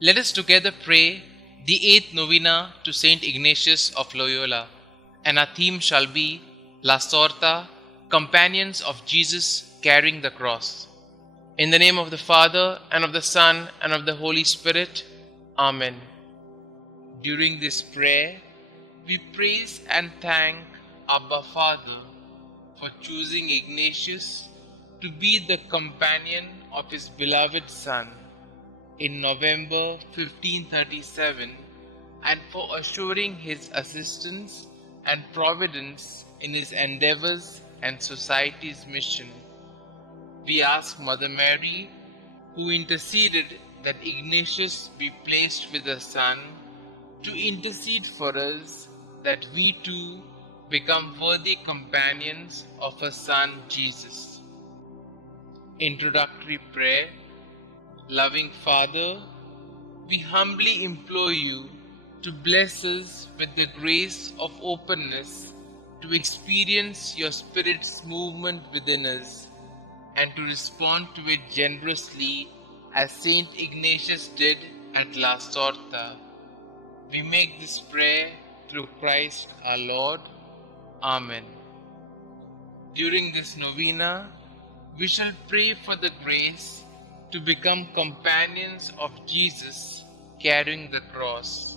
Let us together pray the 8th Novena to St Ignatius of Loyola, and our theme shall be La Sorta, Companions of Jesus Carrying the Cross. In the name of the Father, and of the Son, and of the Holy Spirit. Amen. During this prayer, we praise and thank Abba Father for choosing Ignatius to be the companion of his beloved Son in November 1537, and for assuring his assistance and providence in his endeavors and society's mission. We ask Mother Mary, who interceded that Ignatius be placed with the Son, to intercede for us that we too become worthy companions of her Son Jesus. Introductory Prayer. Loving Father, we humbly implore you to bless us with the grace of openness to experience your Spirit's movement within us and to respond to it generously as St. Ignatius did at La Sorta. We make this prayer through Christ our Lord. Amen. During this novena, we shall pray for the grace to become companions of Jesus carrying the cross.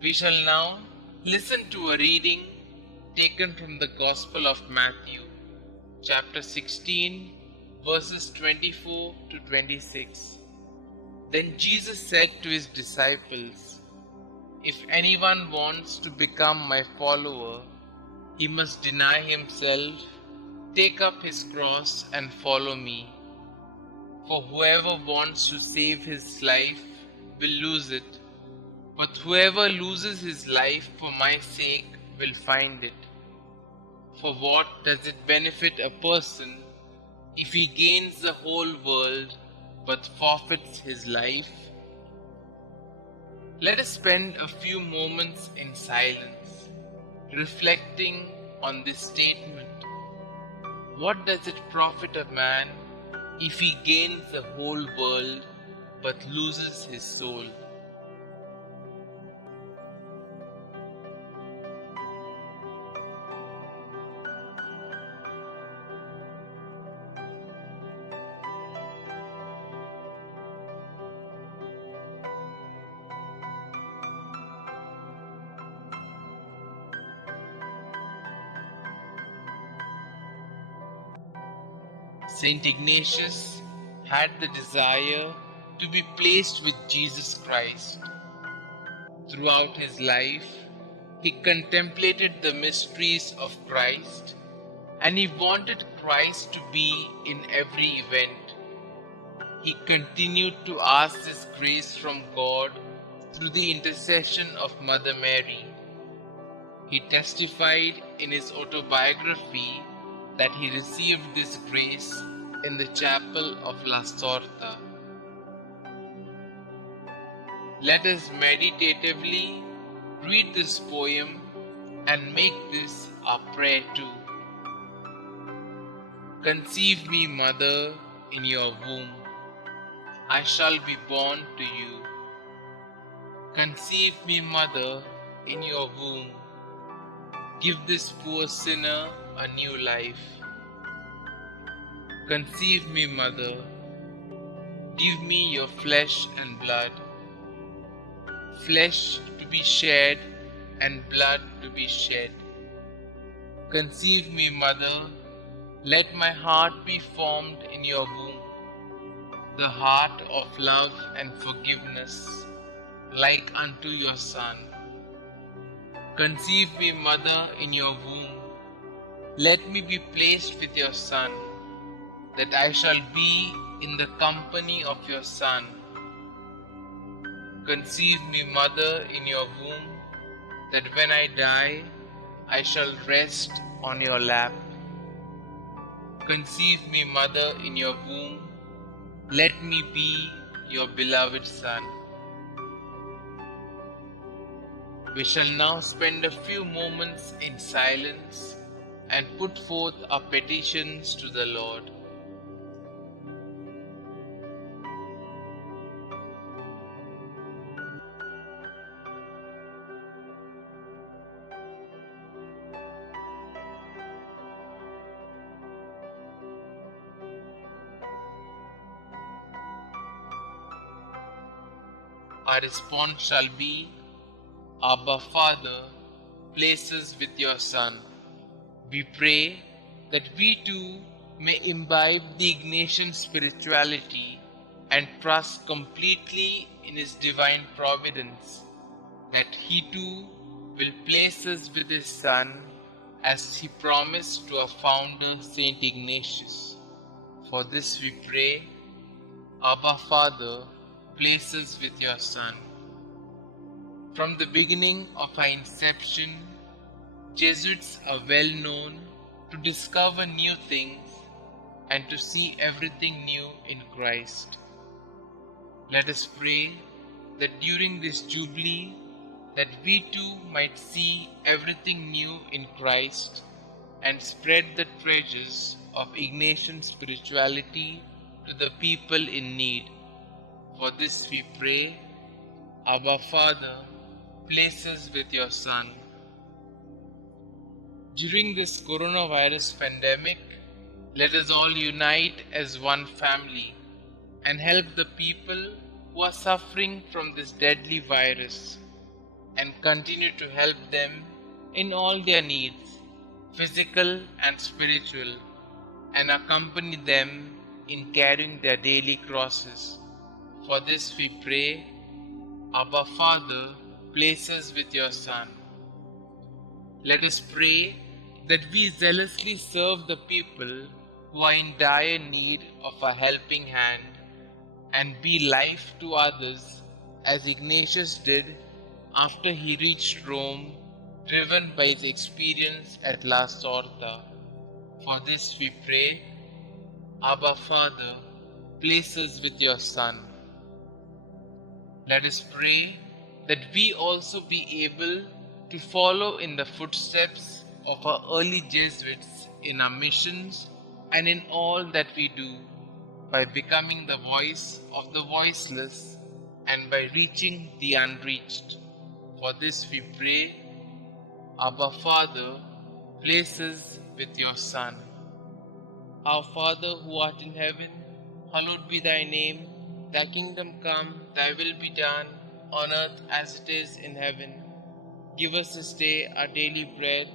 We shall now listen to a reading taken from the Gospel of Matthew, chapter 16, verses 24 to 26. Then Jesus said to his disciples, "If anyone wants to become my follower, he must deny himself, take up his cross and follow me. For whoever wants to save his life will lose it, but whoever loses his life for my sake will find it. For what does it benefit a person if he gains the whole world but forfeits his life?" Let us spend a few moments in silence, reflecting on this statement. What does it profit a man if he gains the whole world but loses his soul? St. Ignatius had the desire to be placed with Jesus Christ. Throughout his life, he contemplated the mysteries of Christ, and he wanted Christ to be in every event. He continued to ask this grace from God through the intercession of Mother Mary. He testified in his autobiography that he received this grace in the chapel of La Sorta. Let us meditatively read this poem and make this our prayer too. Conceive me, Mother, in your womb. I shall be born to you. Conceive me, Mother, in your womb. Give this poor sinner a new life. Conceive me, Mother. Give me your flesh and blood. Flesh to be shed and blood to be shed. Conceive me, Mother. Let my heart be formed in your womb, the heart of love and forgiveness, like unto your Son. Conceive me, Mother, in your womb. Let me be placed with your Son, that I shall be in the company of your Son. Conceive me, Mother, in your womb, that when I die, I shall rest on your lap. Conceive me, Mother, in your womb. Let me be your beloved Son. We shall now spend a few moments in silence and put forth our petitions to the Lord. our response shall be, Abba Father, place us with your Son. We pray that we too may imbibe the Ignatian spirituality and trust completely in His divine providence, that He too will place us with His Son as He promised to our founder St Ignatius. For this we pray, Abba Father, place us with your Son. From the beginning of our inception, Jesuits are well known to discover new things and to see everything new in Christ. Let us pray that during this Jubilee, that we too might see everything new in Christ and spread the treasures of Ignatian spirituality to the people in need. For this we pray, Abba Father, place us with your Son. During this coronavirus pandemic, let us all unite as one family and help the people who are suffering from this deadly virus, and continue to help them in all their needs, physical and spiritual, and accompany them in carrying their daily crosses. For this we pray, Abba Father, place us with your Son. Let us pray that we zealously serve the people who are in dire need of a helping hand, and be life to others as Ignatius did after he reached Rome, driven by his experience at La Sorda. For this we pray, Abba Father, place us with your Son. Let us pray that we also be able to follow in the footsteps of our early Jesuits in our missions and in all that we do, by becoming the voice of the voiceless and by reaching the unreached. For this we pray, Abba Father, place us with your Son. Our Father who art in heaven, hallowed be thy name. Thy kingdom come, thy will be done, on earth as it is in heaven. Give us this day our daily bread,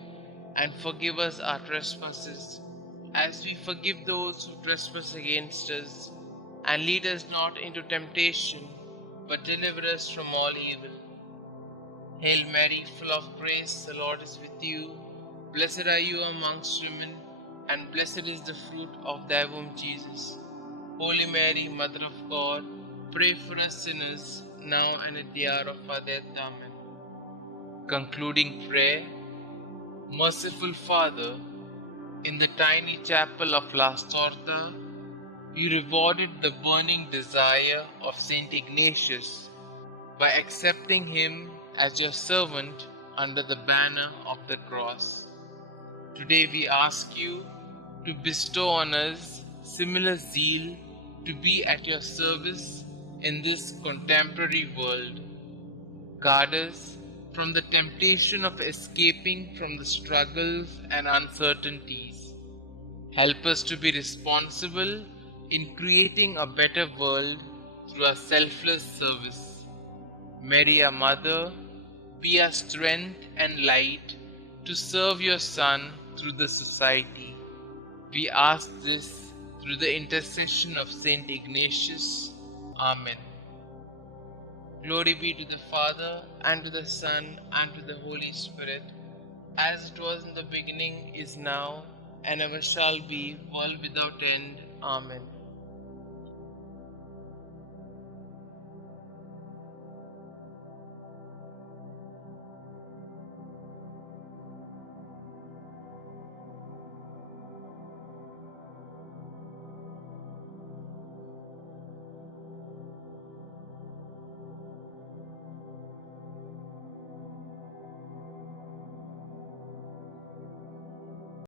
and forgive us our trespasses, as we forgive those who trespass against us. And lead us not into temptation, but deliver us from all evil. Hail Mary, full of grace, the Lord is with you. Blessed are you amongst women, and blessed is the fruit of thy womb, Jesus. Holy Mary, Mother of God, pray for us sinners, now and at the hour of our death. Amen. Concluding prayer. Merciful Father, in the tiny chapel of La Sorda, you rewarded the burning desire of St Ignatius by accepting him as your servant under the banner of the cross. Today we ask you to bestow on us similar zeal to be at your service in this contemporary world. Guard us from the temptation of escaping from the struggles and uncertainties. Help us to be responsible in creating a better world through our selfless service. Mary, our Mother, be our strength and light to serve your Son through the society. We ask this through the intercession of St Ignatius. Amen. Glory be to the Father, and to the Son, and to the Holy Spirit, as it was in the beginning, is now, and ever shall be, world without end. Amen.